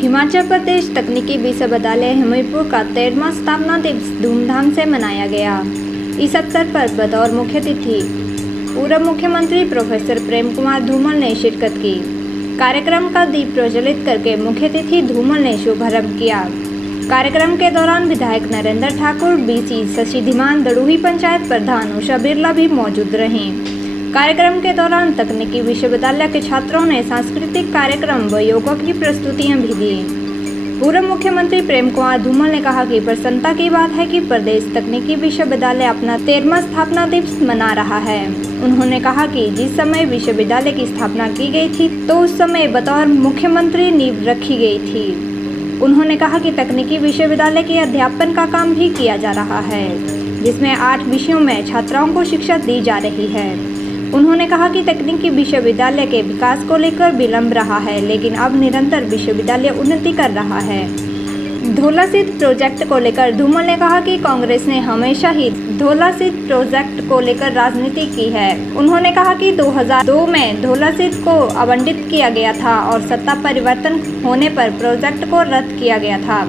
हिमाचल प्रदेश तकनीकी विश्वविद्यालय हमीरपुर का 13वां स्थापना दिवस धूमधाम से मनाया गया। इस अवसर पर बतौर मुख्य अतिथि पूर्व मुख्यमंत्री प्रोफेसर प्रेम कुमार धूमल ने शिरकत की। कार्यक्रम का दीप प्रज्वलित करके मुख्य अतिथि धूमल ने शुभारंभ किया। कार्यक्रम के दौरान विधायक नरेंद्र ठाकुर, बीसी शशि धीमान, दड़ूही पंचायत प्रधान उषा बिरला भी मौजूद रहीं। कार्यक्रम के दौरान तकनीकी विश्वविद्यालय के छात्रों ने सांस्कृतिक कार्यक्रम व योगा की प्रस्तुतियां भी दी। पूर्व मुख्यमंत्री प्रेम कुमार धूमल ने कहा कि प्रसन्नता की बात है कि प्रदेश तकनीकी विश्वविद्यालय अपना 13वां स्थापना दिवस मना रहा है। उन्होंने कहा कि जिस समय विश्वविद्यालय की स्थापना की गई थी तो उस समय बतौर मुख्यमंत्री नींव रखी गई थी। उन्होंने कहा कि तकनीकी विश्वविद्यालय के अध्यापन का काम भी किया जा रहा है, जिसमें 8 विषयों में छात्राओं को शिक्षा दी जा रही है। उन्होंने कहा कि तकनीकी विश्वविद्यालय के विकास को लेकर विलंब रहा है, लेकिन अब निरंतर विश्वविद्यालय उन्नति कर रहा है। धौलासिद्ध प्रोजेक्ट को लेकर धूमल ने कहा कि कांग्रेस ने हमेशा ही धौलासिद्ध प्रोजेक्ट को लेकर राजनीति की है। उन्होंने कहा कि 2002 में धौलासिद्ध को आवंटित किया गया था और सत्ता परिवर्तन होने पर प्रोजेक्ट को रद्द किया गया था,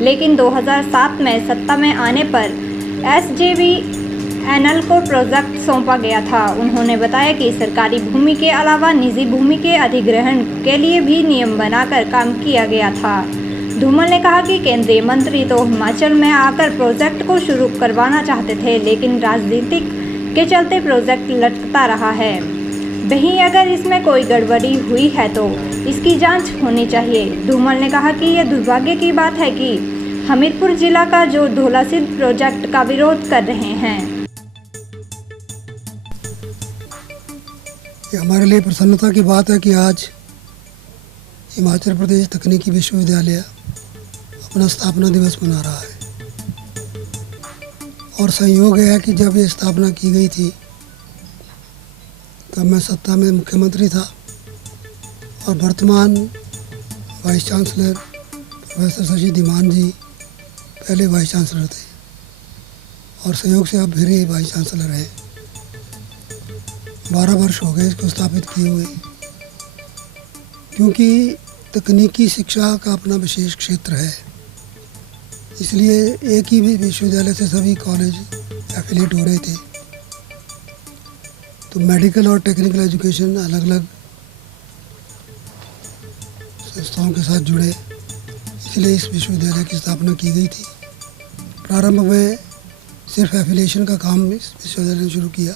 लेकिन 2007 में सत्ता में आने पर SJVN को प्रोजेक्ट सौंपा गया था। उन्होंने बताया कि सरकारी भूमि के अलावा निजी भूमि के अधिग्रहण के लिए भी नियम बनाकर काम किया गया था। धूमल ने कहा कि केंद्रीय मंत्री तो हिमाचल में आकर प्रोजेक्ट को शुरू करवाना चाहते थे, लेकिन राजनीतिक के चलते प्रोजेक्ट लटकता रहा है। वहीं अगर इसमें कोई गड़बड़ी हुई है तो इसकी जांच होनी चाहिए। धूमल ने कहा कि यह दुर्भाग्य की बात है कि हमीरपुर जिला का जो धौलासिद्ध प्रोजेक्ट का विरोध कर रहे हैं। हमारे लिए प्रसन्नता की बात है कि आज हिमाचल प्रदेश तकनीकी विश्वविद्यालय अपना स्थापना दिवस मना रहा है। और संयोग है कि जब ये स्थापना की गई थी तब मैं सत्ता में मुख्यमंत्री था और वर्तमान vice chancellor professor Shashi Dhiman ji पहले वाइस चांसलर थे और संयोग से अब फिर ही वाइस चांसलर हैं। 12 वर्ष हो गए इसको स्थापित किए हुए। क्योंकि तकनीकी शिक्षा का अपना विशेष क्षेत्र है, इसलिए एक ही विश्वविद्यालय से सभी कॉलेज एफिलिएट हो रहे थे। तो मेडिकल और टेक्निकल एजुकेशन अलग अलग संस्थाओं के साथ जुड़े, इसलिए इस विश्वविद्यालय की स्थापना की गई थी। प्रारंभ में सिर्फ एफिलिएशन का काम इस विश्वविद्यालय ने शुरू किया,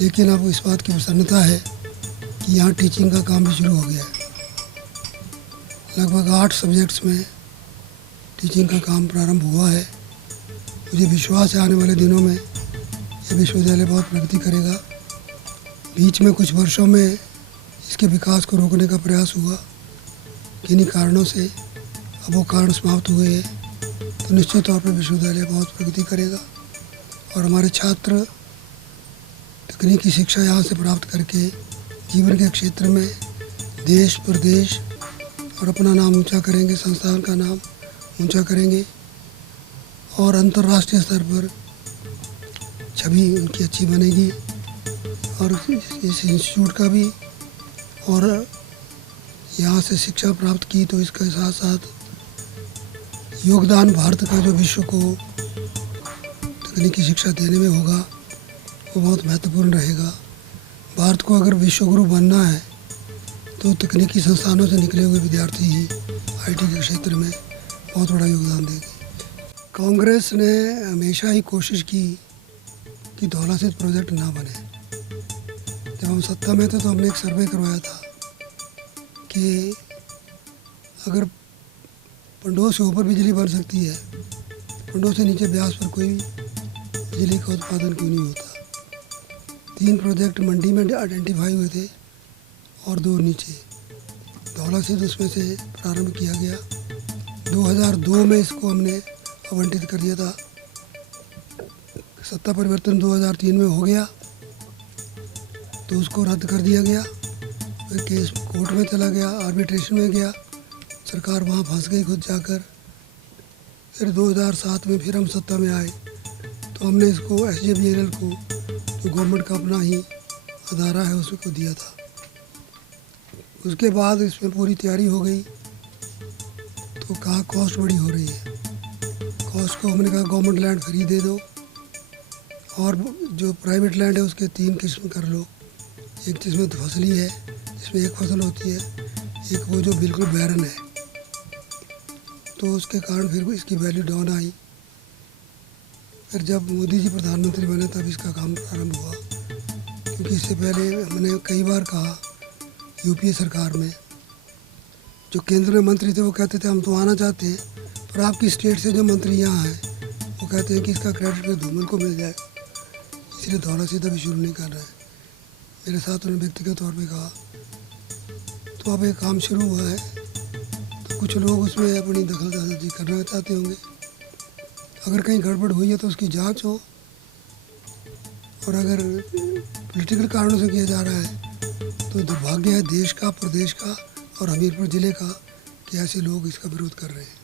लेकिन अब इस बात की प्रसन्नता है कि यहाँ टीचिंग का काम भी शुरू हो गया है। लगभग 8 सब्जेक्ट्स में टीचिंग का काम प्रारंभ हुआ है। मुझे विश्वास है आने वाले दिनों में ये विश्वविद्यालय बहुत प्रगति करेगा। बीच में कुछ वर्षों में इसके विकास को रोकने का प्रयास हुआ, किन्हीं कारणों से अब वो कारण समाप्त हुए हैं। तो निश्चित तौर पर विश्वविद्यालय बहुत प्रगति करेगा और हमारे छात्र तकनीकी शिक्षा यहाँ से प्राप्त करके जीवन के क्षेत्र में देश प्रदेश और अपना नाम ऊंचा करेंगे, संस्थान का नाम ऊंचा करेंगे और अंतर्राष्ट्रीय स्तर पर छवि उनकी अच्छी बनेगी। और इस इंस्टीट्यूट का भी और यहाँ से शिक्षा प्राप्त की तो इसके साथ साथ योगदान भारत का जो विश्व को तकनीकी शिक्षा देने में होगा वो बहुत महत्वपूर्ण रहेगा। भारत को अगर विश्व गुरु बनना है तो तकनीकी संस्थानों से निकले हुए विद्यार्थी ही आईटी के क्षेत्र में बहुत बड़ा योगदान देंगे। कांग्रेस ने हमेशा ही कोशिश की कि धौलासिद्ध प्रोजेक्ट ना बने। जब हम सत्ता में थे तो हमने एक सर्वे करवाया था कि अगर पंडोह से ऊपर बिजली बन सकती है, पंडोह से नीचे ब्यास पर कोई बिजली का उत्पादन क्यों नहीं होता। 3 प्रोजेक्ट मंडी में आइडेंटिफाई हुए थे और 2 नीचे। धौलासिद्ध उसमें से प्रारंभ किया गया। 2002 में इसको हमने आवंटित कर दिया था। सत्ता परिवर्तन 2003 में हो गया तो उसको रद्द कर दिया गया। फिर केस कोर्ट में चला गया, आर्बिट्रेशन में गया, सरकार वहाँ फंस गई खुद जाकर। फिर 2007 में फिर हम सत्ता में आए तो हमने इसको SJVN को, जो गवर्नमेंट का अपना ही अदारा है, उसको दिया था। उसके बाद इसमें पूरी तैयारी हो गई तो कहा कॉस्ट बड़ी हो रही है। कॉस्ट को हमने कहा गवर्नमेंट लैंड फ्री दे दो, और जो प्राइवेट लैंड है उसके 3 किस्म कर लो। एक जिसमें फसली है, जिसमें एक फसल होती है, एक वो जो बिल्कुल बैरन है। तो उसके कारण फिर इसकी वैल्यू डाउन आई। फिर जब मोदी जी प्रधानमंत्री बने तब इसका काम प्रारंभ हुआ, क्योंकि इससे पहले हमने कई बार कहा यूपीए सरकार में, जो केंद्र में मंत्री थे वो कहते थे हम तो आना चाहते हैं, पर आपकी स्टेट से जो मंत्री यहाँ हैं वो कहते हैं कि इसका क्रेडिट फिर धूमल को मिल जाए, इसलिए दौरा सीधा भी शुरू नहीं कर रहे हैं। मेरे साथ उन्होंने व्यक्तिगत तौर पे कहा। तो अब एक काम शुरू हुआ है, तो कुछ लोग उसमें अपनी दखलअंदाजी करना चाहते होंगे। अगर कहीं गड़बड़ हुई है तो उसकी जांच हो, और अगर पॉलिटिकल कारणों से किया जा रहा है तो दुर्भाग्य है देश का, प्रदेश का और हमीरपुर ज़िले का कि ऐसे लोग इसका विरोध कर रहे हैं।